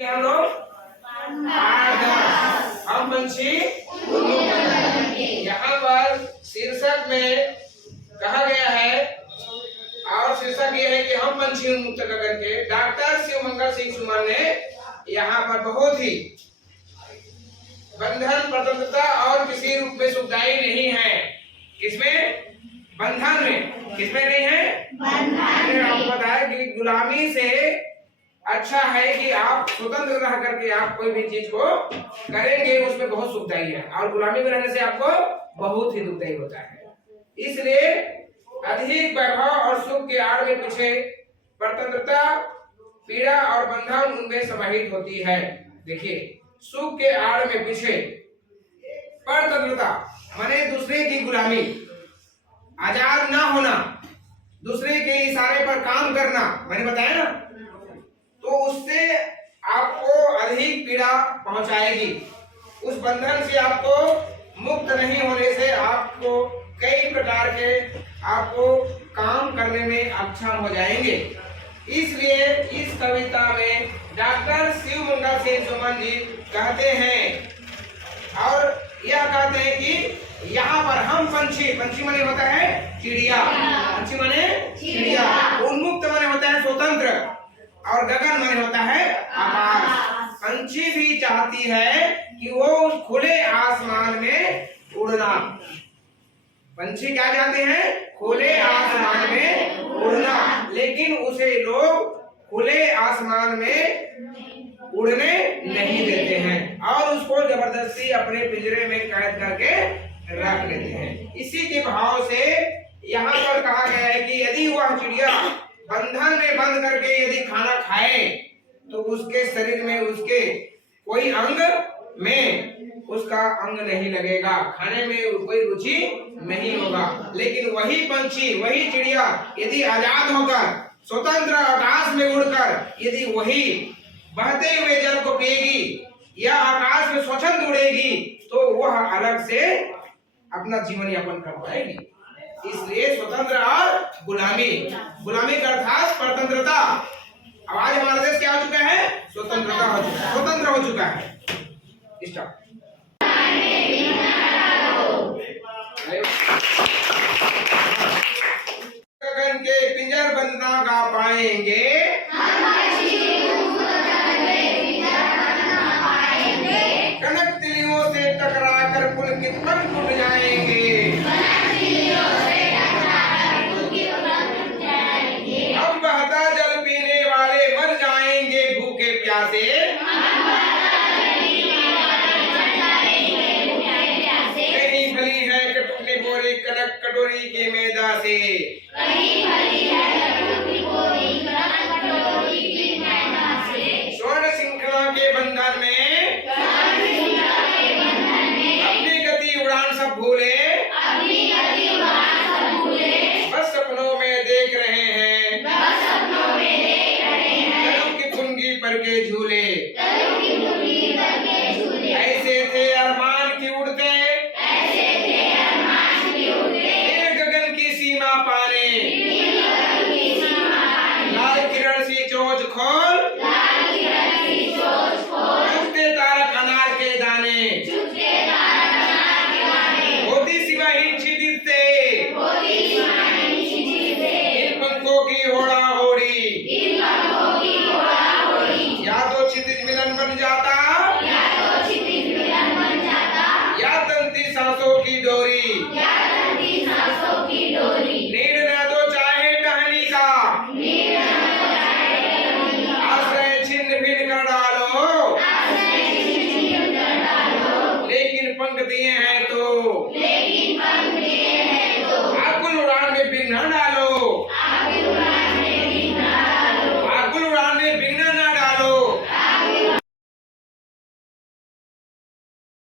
हम लोग हम पंछी यहाँ पर शीर्षक में कहा गया है और शीर्षक ये है कि हम पंछी उन्मुक्त गगन के डॉक्टर शिवमंगल सिंह सुमन ने यहाँ पर बहुत ही बंधन स्वतंत्रता और किसी रूप में सुखदायी नहीं है। किसमें? बंधन में। किसमें नहीं है? बंधन में। आपको बताया कि गुलामी से अच्छा है कि आप स्वतंत्र रह करके आप कोई भी चीज को करेंगे, उसमें बहुत सुखदायी है, और गुलामी में रहने से आपको बहुत ही दुखदायी होता है। इसलिए अधिक वैभव और सुख के आड़ में पीछे स्वतंत्रता, पीड़ा और बंधन उनमें समाहित होती है। देखिए, सुख के आड़ में पीछे स्वतंत्रता माने दूसरे की गुलामी, आजाद ना होना, दूसरे के इशारे पर काम करना, मैंने बताया ना, तो उससे आपको अधिक पीड़ा पहुंचाएगी। उस बंधन से आपको मुक्त नहीं होने से आपको कई प्रकार के आपको काम करने में अक्षम हो जाएंगे। इसलिए इस कविता में डॉक्टर शिवमंगल सिंह सुमन जी कहते हैं, और यह कहते हैं कि यहाँ पर हम पंछी, पंछी माने होता है चिड़िया, पंछी माने चिड़िया, उन्मुक्त माने होता है स्वतंत्र, और गगन माने होता है आकाश। पंछी भी चाहती है कि वो उस खुले आसमान में उड़ना। पंछी क्या चाहते हैं? खुले आसमान में उड़ना, लेकिन उसे लोग खुले आसमान में उड़ने नहीं देते हैं और उसको जबरदस्ती अपने पिंजरे में कैद करके रख लेते हैं। इसी के भाव से यहाँ पर कहा गया है कि यदि वह चिड़िया बंधन में बंद करके यदि खाना खाए तो उसके शरीर में, उसके कोई अंग में उसका अंग नहीं लगेगा, खाने में कोई रुचि नहीं होगा। लेकिन वही पंछी, वही चिड़िया यदि आजाद होकर स्वतंत्र आकाश में उड़कर यदि वही बहते हुए जल को पिएगी या आकाश में स्वच्छंद उड़ेगी तो वह अलग से अपना जीवन यापन कर पाएगी। इसलिए स्वतंत्र और गुलामी, गुलामी का अर्थात स्वतंत्रता। अब आज हमारा देश क्या हो चुका है? स्वतंत्रता हो चुका है, स्वतंत्र हो चुका है। स्टॉप। गगन के पिंजर बंद ना गा पाएंगे, कनक तिलियों से टकरा कर पुलकित पन टूट जाएंगे, अब बहता जल पीने वाले मर जाएंगे भूखे प्यासे, कहीं भली है कटुकली बोरी कनक कटोरी की मैदा से, स्वर्ण श्रृंखला के बंधन में अपनी गति उड़ान सब भूले, बस सपनों में देख रहे हैं, तनु की फुनगी पर के झूले, ऐसे थे अरमान की उड़ते, गगन की सीमा पाने, लाल किरण सी चोंच खोल, चुगते तारक अनार के दाने, होती सिवाही क्षितिज से, इन पंखों की होड़ा होड़ी, या तो क्षितिज मिलन बन जाता, या तंती सांसों की डोरी।